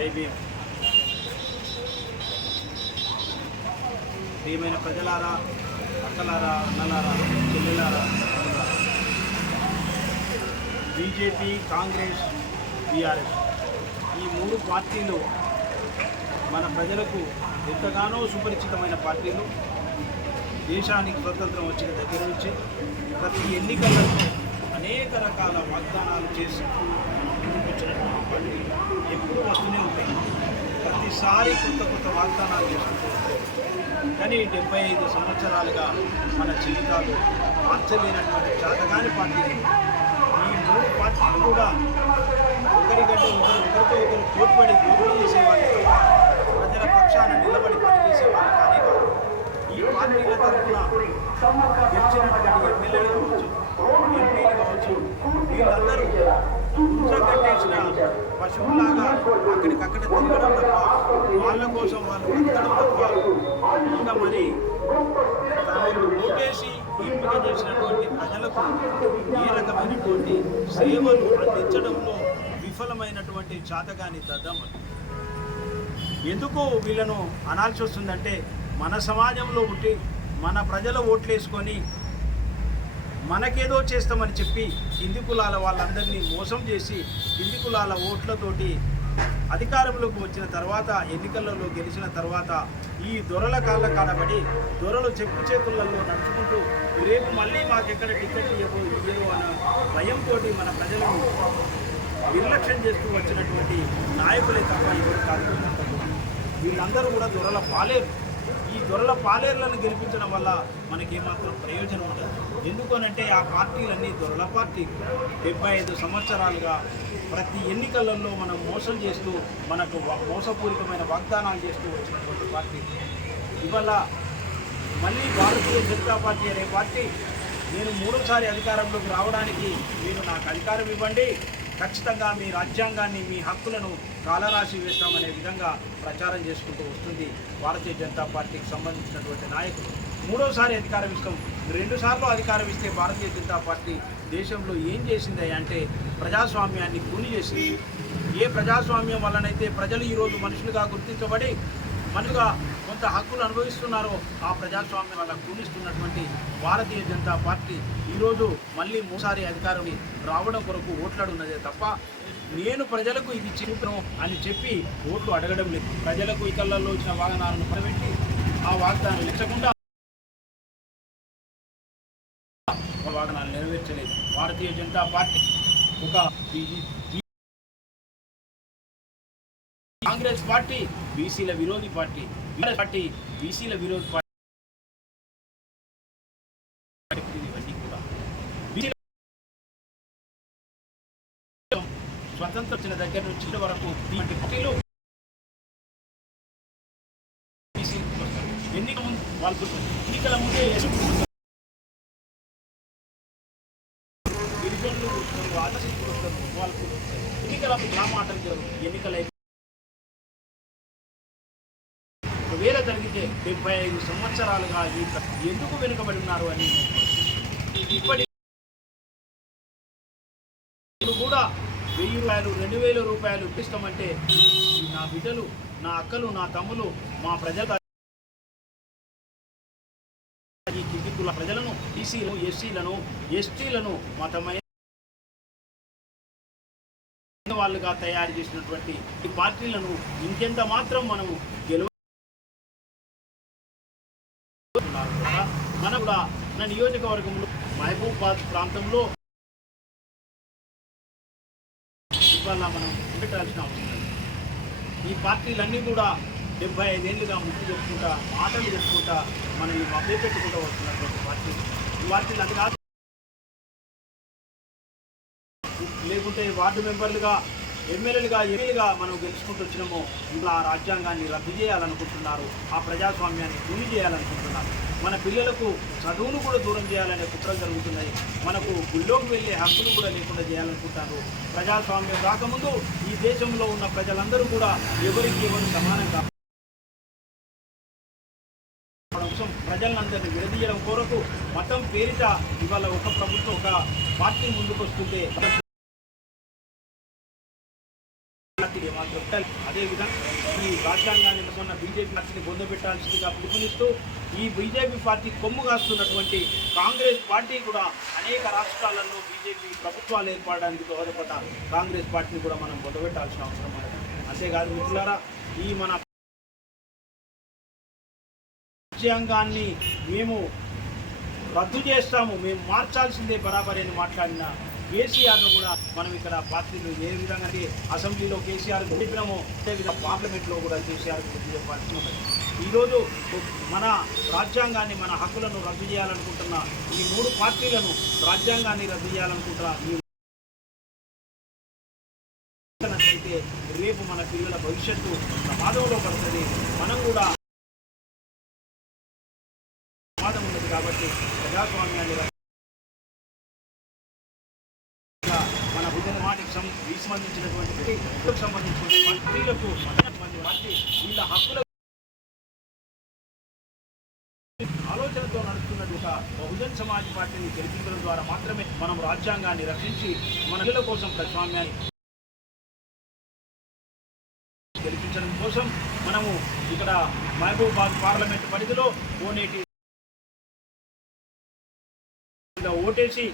జై భీమ్. ప్రియమైన ప్రజలారా, అక్కలారా, అన్నలారా, చెల్లెలారా, బీజేపీ, కాంగ్రెస్, టీఆర్ఎస్ ఈ మూడు పార్టీలు మన ప్రజలకు ఎంతగానో సుపరిచితమైన పార్టీలు. దేశానికి స్వతంత్రం వచ్చిన దగ్గర నుంచి ప్రతి ఎన్నికలలో అనేక రకాల వాగ్దానాలు చేసి ముందుకొచ్చినటువంటి పార్టీలు ఎప్పుడూ వస్తూనే ఉంటాయి. ప్రతిసారి కొత్త కొత్త వాగ్దానాలు చేసుకుంటూ ఉంటాయి. కానీ 75 సంవత్సరాలుగా మన జీవితాలు మార్చలేనటువంటి చాతగాని పార్టీలు ఈ మూడు పార్టీలు కూడా ఒకరికంటే ఒకరితో ఒకరు పోటీపడి దోపిడీ చేసేవాళ్ళు, ప్రజల పక్షాన నిలబడి పనిచేసేవాళ్ళు. కానీ ఈ పార్టీల తరఫున గెలిచినటువంటి ఎమ్మెల్యేలు కావచ్చు, ఎంపీలు కావచ్చు, వీళ్ళందరూ కట్టేసిన పశువులాగా అక్కడికక్కడ తిరగడం తప్ప, వాళ్ళ కోసం వాళ్ళు బ్రతకడం తప్ప, ఇంకా మరి తమను ఓటేసి ఎంపిక చేసినటువంటి ప్రజలకు ఏ రకమైనటువంటి సేవలు అందించడంలో విఫలమైనటువంటి చాతగాని దద్దమ్మలు. ఎందుకు వీళ్ళను అనాల్సి వస్తుందంటే, మన సమాజంలో ఉండి మన ప్రజల ఓట్లేసుకొని మనకేదో చేస్తామని చెప్పి కింది కులాల వాళ్ళందరినీ మోసం చేసి కింది కులాల ఓట్లతోటి అధికారంలోకి వచ్చిన తర్వాత, ఎన్నికలలో గెలిచిన తర్వాత ఈ దొరల కాళ్ళ కాడబడి దొరలు చెప్పు చేతులలో నడుచుకుంటూ రేపు మళ్ళీ మాకెక్కడ టికెట్ ఇయ్యరు అన్న భయంతో మన ప్రజలను నిర్లక్ష్యం చేస్తూ వచ్చినటువంటి నాయకులే తప్ప ఎవరు కాదు. వీళ్ళందరూ కూడా దొరల పాలేరు. ఈ దొరల పాలేర్లను గెలిపించడం వల్ల మనకేమాత్రం ప్రయోజనం ఉండదు. ఎందుకనంటే ఆ పార్టీలన్నీ దొరల పార్టీలు. 75 సంవత్సరాలుగా ప్రతి ఎన్నికలలో మనం మోసం చేస్తూ, మనకు మోసపూరితమైన వాగ్దానాలు చేస్తూ వచ్చినటువంటి పార్టీ. ఇవాళ మళ్ళీ భారతీయ జనతా పార్టీ అనే పార్టీ, నేను 3సారి అధికారంలోకి రావడానికి మీరు నాకు అధికారం ఇవ్వండి, ఖచ్చితంగా మీ రాజ్యాంగాన్ని, మీ హక్కులను కాలరాశి వేస్తామనే విధంగా ప్రచారం చేసుకుంటూ వస్తుంది భారతీయ జనతా పార్టీకి సంబంధించినటువంటి నాయకులు. 3వసారి అధికారం ఇస్తాం, 2 సార్లు అధికారం ఇస్తే భారతీయ జనతా పార్టీ దేశంలో ఏం చేసింది అంటే ప్రజాస్వామ్యాన్ని కూని చేసింది. ఏ ప్రజాస్వామ్యం వల్లనైతే ప్రజలు ఈరోజు మనుషులుగా గుర్తించబడి మనుషులుగా కొంత హక్కులు అనుభవిస్తున్నారో, ఆ ప్రజాస్వామ్యం వల్ల కూనిస్తున్నటువంటి భారతీయ జనతా పార్టీ ఈరోజు మళ్ళీ 3సారి అధికారం రావడం కొరకు ఓట్లాడున్నదే తప్ప, నేను ప్రజలకు ఇది చూపును అని చెప్పి ఓట్లు అడగడం లేదు. ప్రజలకు ఇకళ్ళల్లో వచ్చిన వాగ్దానాలను పడబెట్టి ఆ వాగ్దానాలు ఇచ్చకుండా వాగ్దానాలు నెరవేర్చలేదు భారతీయ జనతా పార్టీ. ఒక కాంగ్రెస్ పార్టీ బీసీల విరోధి పార్టీ, బీసీల విరోధి పార్టీ. ఇవన్నీ కూడా స్వతంత్రం వచ్చిన దగ్గర నుంచి వరకు పార్టీలు ఎన్నికల ముందు వాళ్ళు ఎన్నికల ముందే గిరిజనులు ఆదర్శిస్తారు. వాళ్ళకు ఎన్నికల మాటలు జరుగుతుంది. ఎన్నికల వేల జరిగితే 75 సంవత్సరాలుగా ఎందుకు వెనుకబడి ఉన్నారు అని ఇప్పటి కూడా 1000 రూపాయలు 2000 రూపాయలు ఇప్పిస్తామంటే నా బిడ్డలు, నా అక్కలు, నా తమ్ములు, మా ప్రజల ఈ కింది కుల ప్రజలను, బీసీలను, ఎస్సీలను, ఎస్టీలను మతమైన వాళ్ళుగా తయారు చేసినటువంటి ఈ పార్టీలను ఇంకెంత మాత్రం మనము మన కూడా మన నియోజకవర్గంలో మహబూబాబాద్ ప్రాంతంలో ఇవాళ మనం పెట్టాల్సిన అవసరం లేదు. ఈ పార్టీలన్నీ కూడా 75 ఏళ్ళుగా ముక్కు చెప్పుకుంటా, మాటలు చెప్పుకుంటా మనల్ని మభ్యపెట్టుకుంటూ వస్తున్నటువంటి పార్టీలు. ఈ పార్టీలు అది కాదు. లేకుంటే వార్డు మెంబర్లుగా, ఎమ్మెల్యేలుగా, ఎంపీలుగా మనం గెలుచుకుంటూ వచ్చినామో ఇలా ఆ రాజ్యాంగాన్ని రద్దు చేయాలనుకుంటున్నారు, ఆ ప్రజాస్వామ్యాన్ని కూని చేయాలనుకుంటున్నారు. మన పిల్లలకు చదువును కూడా దూరం చేయాలనే కుట్రలు జరుగుతున్నాయి. మనకు గుళ్ళోకి వెళ్ళే హక్కులు కూడా లేకుండా చేయాలనుకుంటారు. ప్రజాస్వామ్యం రాకముందు ఈ దేశంలో ఉన్న ప్రజలందరూ కూడా ఎవరికి ఎవరు సమానంగా ప్రజలందరినీ విడదీయడం కొరకు మతం పేరిట ఇవాళ ఒక ప్రభుత్వం, ఒక పార్టీ ముందుకు వస్తుంటే ఇది మాత్రం అదేవిధంగా ఈ రాజ్యాంగాన్ని మొన్న బీజేపీ పార్టీని పొందబెట్టాల్సిందిగా పిలుపునిస్తూ ఈ బీజేపీ పార్టీ కొమ్ము కాస్తున్నటువంటి కాంగ్రెస్ పార్టీ కూడా అనేక రాష్ట్రాలలో బీజేపీ ప్రభుత్వాలు ఏర్పడడానికి దోహదపడ్డ కాంగ్రెస్ పార్టీని కూడా మనం పొందబెట్టాల్సిన అవసరం మనది. అంతేకాదు మిత్రులారా, ఈ మన రాజ్యాంగాన్ని మేము రద్దు చేస్తాము, మేము మార్చాల్సిందే బరాబరి అని మాట్లాడిన కేసీఆర్ను కూడా మనం ఇక్కడ పార్టీలు ఏ విధంగా అసెంబ్లీలో కేసీఆర్ చెప్పినామో అదేవిధంగా పార్లమెంట్లో కూడా కేసీఆర్ పార్టీ ఈరోజు మన రాజ్యాంగాన్ని మన హక్కులను రద్దు చేయాలనుకుంటున్న ఈ మూడు పార్టీలను రాజ్యాంగాన్ని రద్దు చేయాలనుకుంటున్న అయితే రేపు మన పిల్లల భవిష్యత్తు ప్రమాదంలో పడుతుంది. మనం కూడా ప్రమాదం ఉన్నది కాబట్టి ప్రజాస్వామ్యాన్ని మన బుద్ధన మాటికి సంబంధించినటువంటి సంబంధించిన స్త్రీలకు పార్టీ వీళ్ళ హక్కుల ఆలోచనతో నడుస్తున్నట్టు ఒక బహుజన్ సమాజ్ పార్టీని గెలిపించడం ద్వారా మాత్రమే మనం రాజ్యాంగాన్ని రక్షించి మన పిల్లల కోసం ప్రజాస్వామ్యాన్ని గెలిపించడం కోసం మనము ఇక్కడ మహబూబాబాద్ పార్లమెంట్ పరిధిలో ఓటేసి